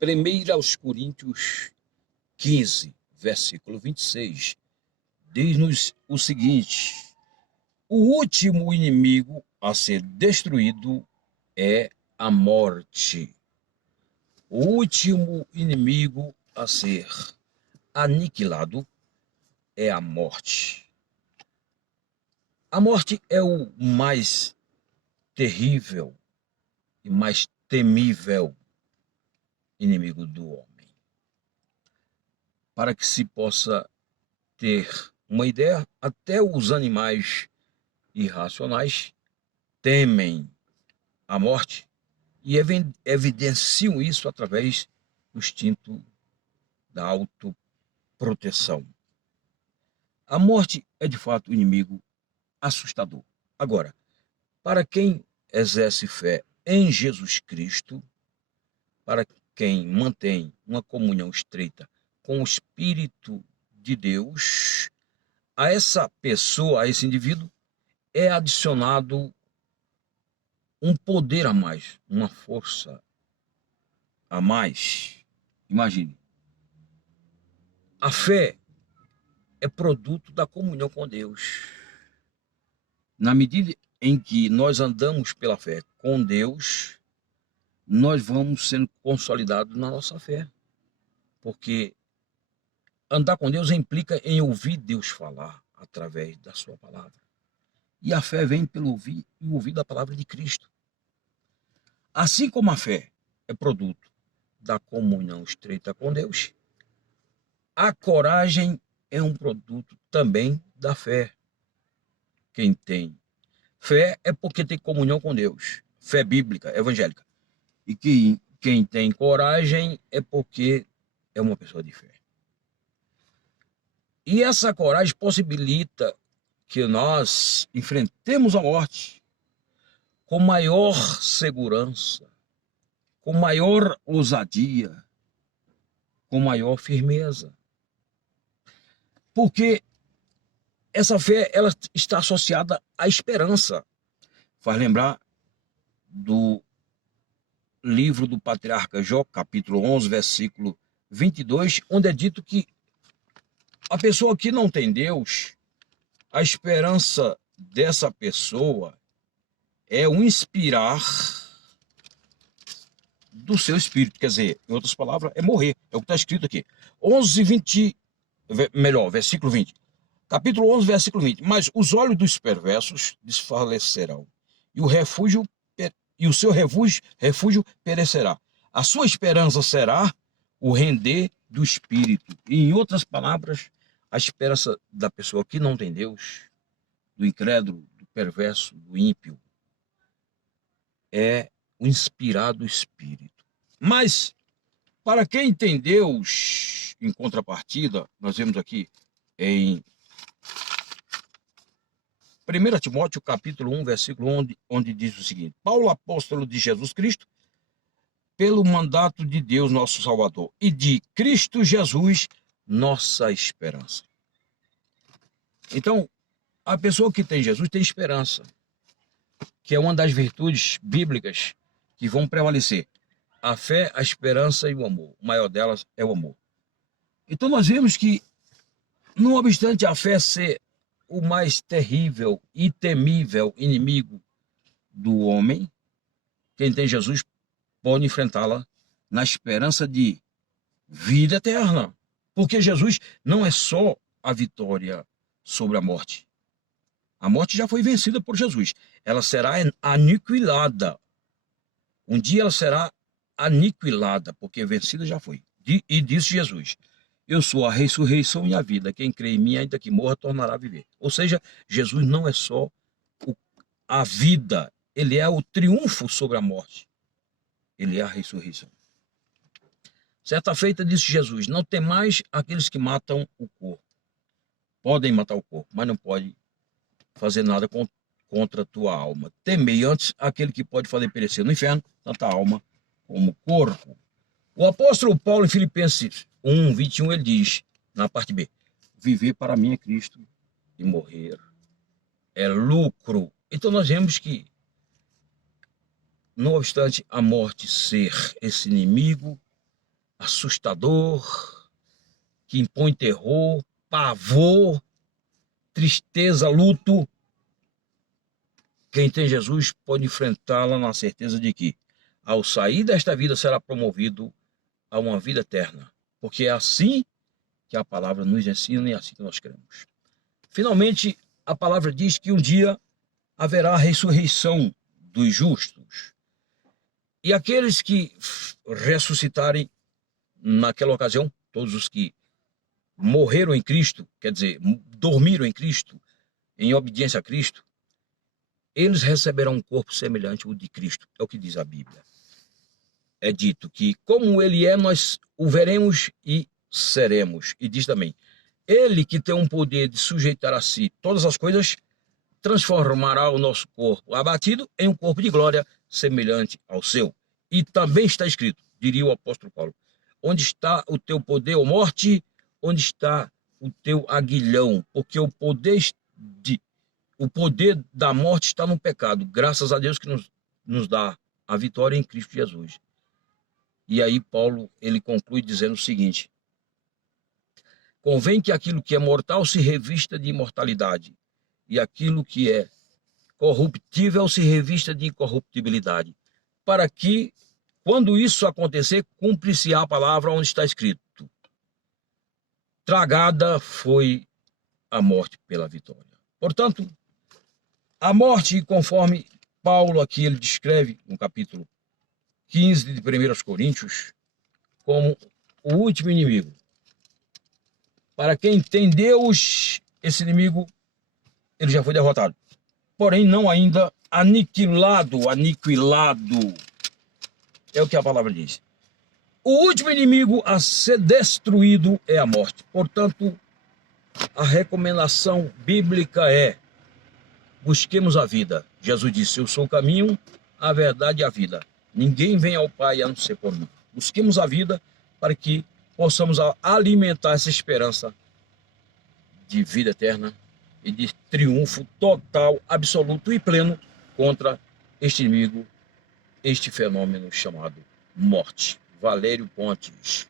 1 aos Coríntios 15, versículo 26, diz-nos o seguinte: o último inimigo a ser destruído é a morte. O último inimigo a ser aniquilado é a morte. A morte é o mais terrível e mais temível inimigo do homem. Para que se possa ter uma ideia, até os animais irracionais temem a morte e evidenciam isso através do instinto da autoproteção. A morte é de fato um inimigo assustador. Agora, para quem exerce fé em Jesus Cristo, para quem mantém uma comunhão estreita com o Espírito de Deus, a essa pessoa, a esse indivíduo, é adicionado um poder a mais, uma força a mais. Imagine, a fé é produto da comunhão com Deus. Na medida em que nós andamos pela fé com Deus, nós vamos sendo consolidados na nossa fé. Porque andar com Deus implica em ouvir Deus falar através da sua palavra. E a fé vem pelo ouvir da palavra de Cristo. Assim como a fé é produto da comunhão estreita com Deus, a coragem é um produto também da fé. Quem tem fé é porque tem comunhão com Deus, fé bíblica, evangélica. E quem tem coragem é porque é uma pessoa de fé. E essa coragem possibilita que nós enfrentemos a morte com maior segurança, com maior ousadia, com maior firmeza. Porque essa fé ela está associada à esperança. Faz lembrar do livro do patriarca Jó, capítulo 11, versículo 22, onde é dito que a pessoa que não tem Deus, a esperança dessa pessoa é o inspirar do seu espírito. Quer dizer, em outras palavras, é morrer. É o que está escrito aqui. 11, 20, versículo 20. Capítulo 11, versículo 20. Mas os olhos dos perversos desfalecerão, e o seu refúgio perecerá. A sua esperança será o render do espírito. E, em outras palavras, a esperança da pessoa que não tem Deus, do incrédulo, do perverso, do ímpio, é o inspirado espírito. Mas, para quem tem Deus, em contrapartida, nós vemos aqui em 1 Timóteo, capítulo 1, versículo 1, onde diz o seguinte: Paulo, apóstolo de Jesus Cristo, pelo mandato de Deus, nosso Salvador, e de Cristo Jesus, nossa esperança. Então, a pessoa que tem Jesus tem esperança, que é uma das virtudes bíblicas que vão prevalecer. A fé, a esperança e o amor. O maior delas é o amor. Então nós vemos que, não obstante a fé ser o mais terrível e temível inimigo do homem, quem tem Jesus pode enfrentá-la na esperança de vida eterna. Porque Jesus não é só a vitória sobre a morte. A morte já foi vencida por Jesus. Ela será aniquilada. Um dia ela será aniquilada, porque vencida já foi. E disse Jesus: eu sou a ressurreição e a vida. Quem crê em mim, ainda que morra, tornará a viver. Ou seja, Jesus não é só a vida, ele é o triunfo sobre a morte. Ele é a ressurreição. Certa feita disse Jesus: não tem mais aqueles que matam o corpo. Podem matar o corpo, mas não pode fazer nada contra a tua alma. Temei antes aquele que pode fazer perecer no inferno, tanto a alma como o corpo. O apóstolo Paulo, em Filipenses 1, 21, ele diz, na parte B: viver para mim é Cristo e morrer é lucro. Então nós vemos que, não obstante a morte ser esse inimigo assustador, que impõe terror, pavor, tristeza, luto. Quem tem Jesus pode enfrentá-la na certeza de que, ao sair desta vida, será promovido a uma vida eterna. Porque é assim que a palavra nos ensina e é assim que nós cremos. Finalmente, a palavra diz que um dia haverá a ressurreição dos justos. E aqueles que ressuscitarem naquela ocasião, todos os que morreram em Cristo, quer dizer, dormiram em Cristo, em obediência a Cristo, eles receberão um corpo semelhante ao de Cristo. É o que diz a Bíblia. É dito que, como ele é, nós o veremos e seremos. E diz também, ele que tem um poder de sujeitar a si todas as coisas, transformará o nosso corpo abatido em um corpo de glória semelhante ao seu. E também está escrito, diria o apóstolo Paulo, onde está o teu poder, ó morte? Onde está o teu aguilhão? Porque o poder da morte está no pecado. Graças a Deus que nos dá a vitória em Cristo Jesus. E aí Paulo, ele conclui dizendo o seguinte: convém que aquilo que é mortal se revista de imortalidade, e aquilo que é corruptível se revista de incorruptibilidade, para que, quando isso acontecer, cumpre-se a palavra onde está escrito: tragada foi a morte pela vitória. Portanto, a morte, conforme Paulo aqui ele descreve no capítulo 15 de 1 Coríntios, como o último inimigo. Para quem tem Deus, esse inimigo, ele já foi derrotado. Porém, não ainda aniquilado. É o que a palavra diz. O último inimigo a ser destruído é a morte. Portanto, a recomendação bíblica é: busquemos a vida. Jesus disse: eu sou o caminho, a verdade e a vida. Ninguém vem ao Pai a não ser por mim. Busquemos a vida para que possamos alimentar essa esperança de vida eterna e de triunfo total, absoluto e pleno contra este inimigo, este fenômeno chamado morte. Valério Pontes.